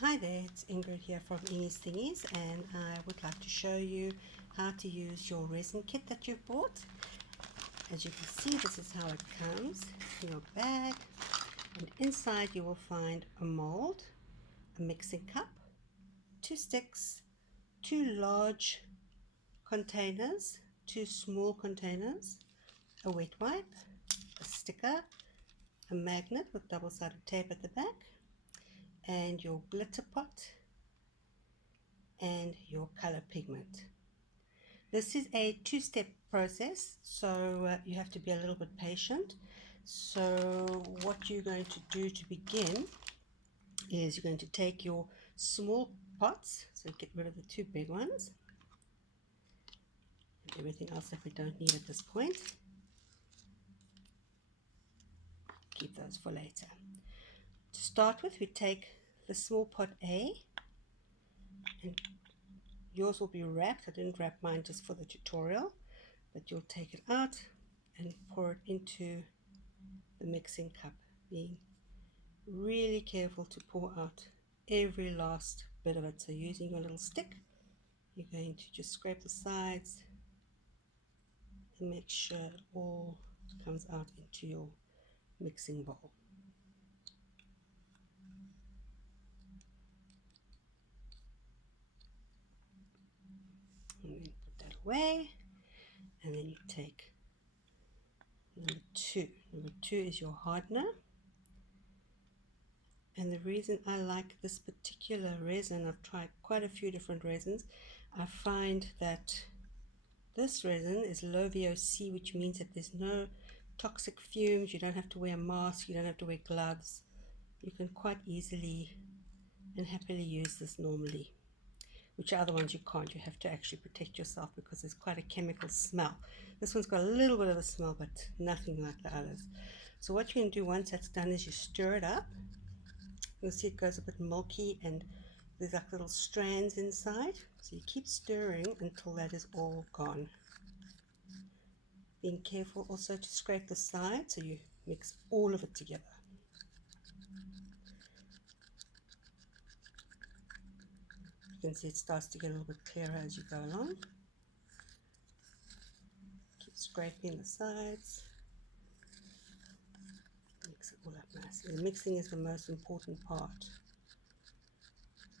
Hi there, it's Ingrid here from Innie's Thingies, and I would like to show you how to use your resin kit that you've bought. As you can see, this is how it comes in your bag, and inside you will find a mold, a mixing cup, 2 sticks, 2 large containers, 2 small containers, a wet wipe, a sticker, a magnet with double-sided tape at the back, and your glitter pot and your color pigment. This is a two-step process, so you have to be a little bit patient. So what you're going to do to begin is you're going to take your small pots, so get rid of the 2 big ones, and everything else that we don't need at this point. Keep those for later. To start with, we take the small pot A, and yours will be wrapped. I didn't wrap mine just for the tutorial, but you'll take it out and pour it into the mixing cup, being really careful to pour out every last bit of it. So using your little stick, you're going to just scrape the sides and make sure it all comes out into your mixing bowl. And then put that away, and then you take number 2. Number 2 is your hardener. And the reason I like this particular resin, I've tried quite a few different resins, I find that this resin is low VOC, which means that there's no toxic fumes. You don't have to wear a mask, you don't have to wear gloves. You can quite easily and happily use this normally, which other ones you can't. You have to actually protect yourself because there's quite a chemical smell. This one's got a little bit of a smell, but nothing like the others. So what you can do once that's done is you stir it up. You'll see it goes a bit milky and there's like little strands inside. So you keep stirring until that is all gone. Being careful also to scrape the sides so you mix all of it together. You can see it starts to get a little bit clearer as you go along. Keep scraping the sides. Mix it all up nicely. The mixing is the most important part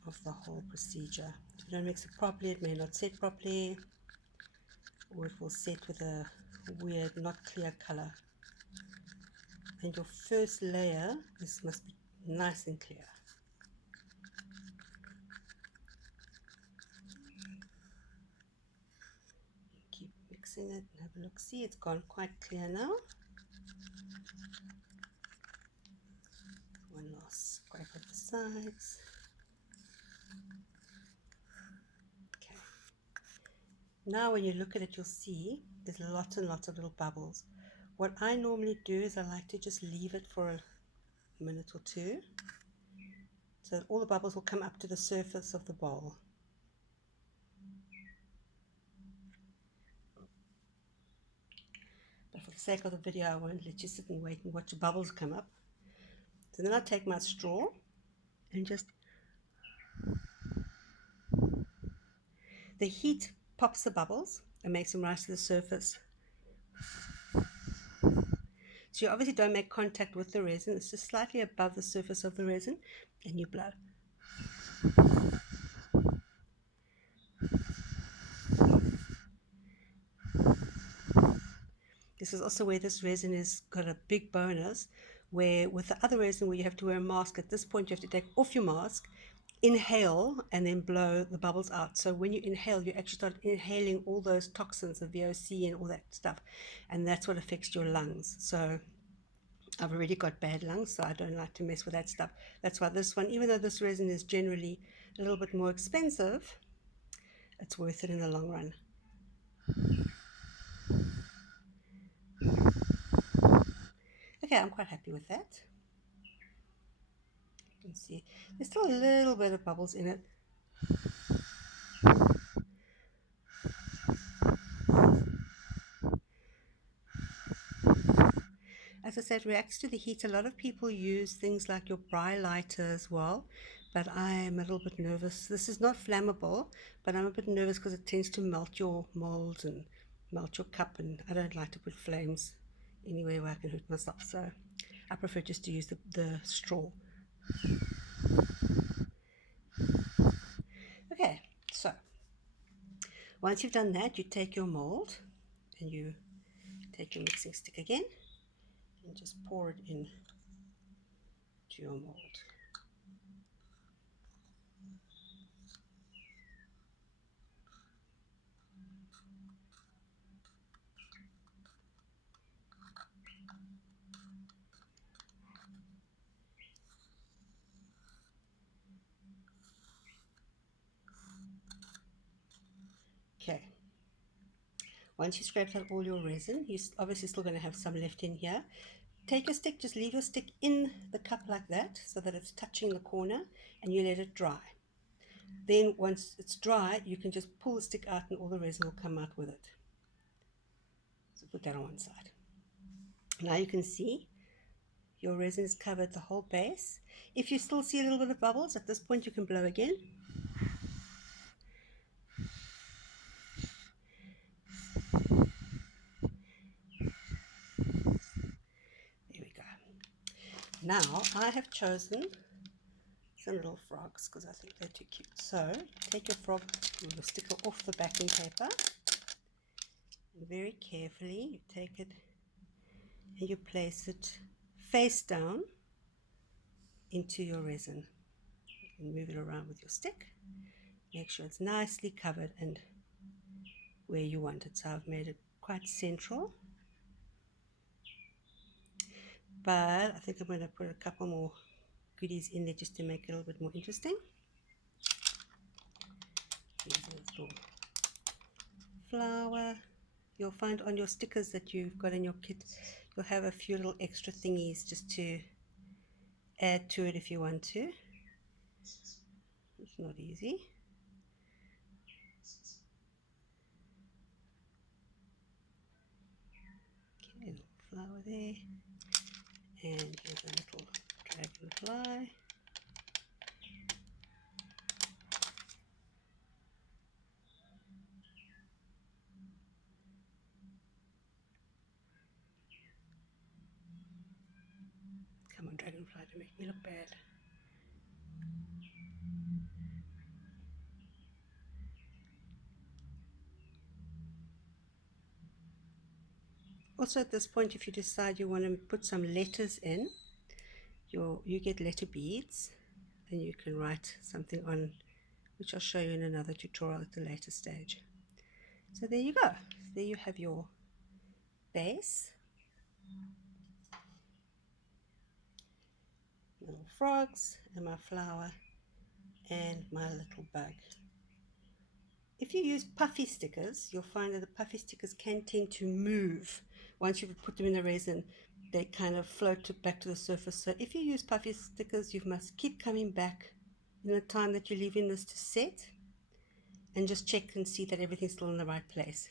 of the whole procedure. If you don't mix it properly, it may not set properly, or it will set with a weird, not clear color. And your first layer, this must be nice and clear. Keep mixing it and have a look. See, it's gone quite clear now. One last scrape of the sides. Okay. Now when you look at it, you'll see there's lots and lots of little bubbles. What I normally do is I like to just leave it for a minute or two, so that all the bubbles will come up to the surface of the bowl. But for the sake of the video, I won't let you sit and wait and watch the bubbles come up. So then I take my straw and just, the heat pops the bubbles and makes them rise to the surface. So you obviously don't make contact with the resin, it's just slightly above the surface of the resin, and you blow. This is also where this resin has got a big bonus, where with the other resin where you have to wear a mask, at this point you have to take off your mask, inhale, and then blow the bubbles out. So when you inhale, you actually start inhaling all those toxins, the VOC and all that stuff, and that's what affects your lungs. So I've already got bad lungs, so I don't like to mess with that stuff. That's why this one, even though this resin is generally a little bit more expensive, it's worth it in the long run. Okay, I'm quite happy with that. You can see there's still a little bit of bubbles in it. As I said, reacts to the heat. A lot of people use things like your braai lighter as well, but I am a little bit nervous. This is not flammable, but I'm a bit nervous because it tends to melt your molds and melt your cup, and I don't like to put flames anywhere where I can hurt myself, so I prefer just to use the straw. Okay, so once you've done that, you take your mold and you take your mixing stick again and just pour it in to your mold. Okay, once you scraped out all your resin, you're obviously still going to have some left in here. Take your stick, just leave your stick in the cup like that so that it's touching the corner, and you let it dry. Then once it's dry, you can just pull the stick out and all the resin will come out with it. So put that on one side. Now you can see your resin has covered the whole base. If you still see a little bit of bubbles, at this point you can blow again. There we go. Now I have chosen some little frogs because I think they're too cute. So take your frog, your sticker off the backing paper, and very carefully you take it and you place it face down into your resin. You can move it around with your stick. Make sure it's nicely covered and where you want it. So I've made it quite central, but I think I'm going to put a couple more goodies in there just to make it a little bit more interesting. Here's a little flower. You'll find on your stickers that you've got in your kit, you'll have a few little extra thingies just to add to it if you want to. It's not easy. Okay, a little flower there. And here's a little dragonfly. Come on, dragonfly, to make me look bad. Also at this point, if you decide you want to put some letters in, you get letter beads, and you can write something on, which I'll show you in another tutorial at a later stage. So there you go. There you have your base. Little frogs and my flower and my little bug. If you use puffy stickers, you'll find that the puffy stickers can tend to move. Once you've put them in the resin, they kind of float back to the surface. So if you use puffy stickers, you must keep coming back in the time that you're leaving this to set, and just check and see that everything's still in the right place.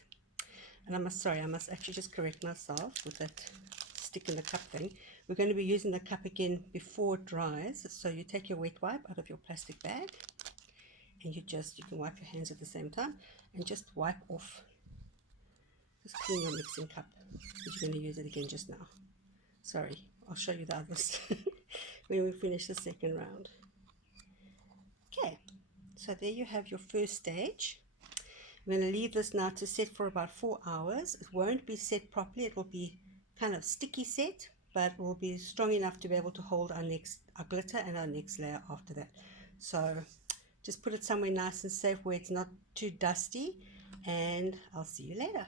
And I must actually just correct myself with that stick in the cup thing. We're going to be using the cup again before it dries. So you take your wet wipe out of your plastic bag, and you can wipe your hands at the same time and just wipe off. Just clean your mixing cup, because you're going to use it again just now. Sorry, I'll show you the others when we finish the second round. Okay, so there you have your first stage. I'm going to leave this now to set for about 4 hours. It won't be set properly. It will be kind of sticky set, but will be strong enough to be able to hold our glitter and our next layer after that. So just put it somewhere nice and safe where it's not too dusty, and I'll see you later.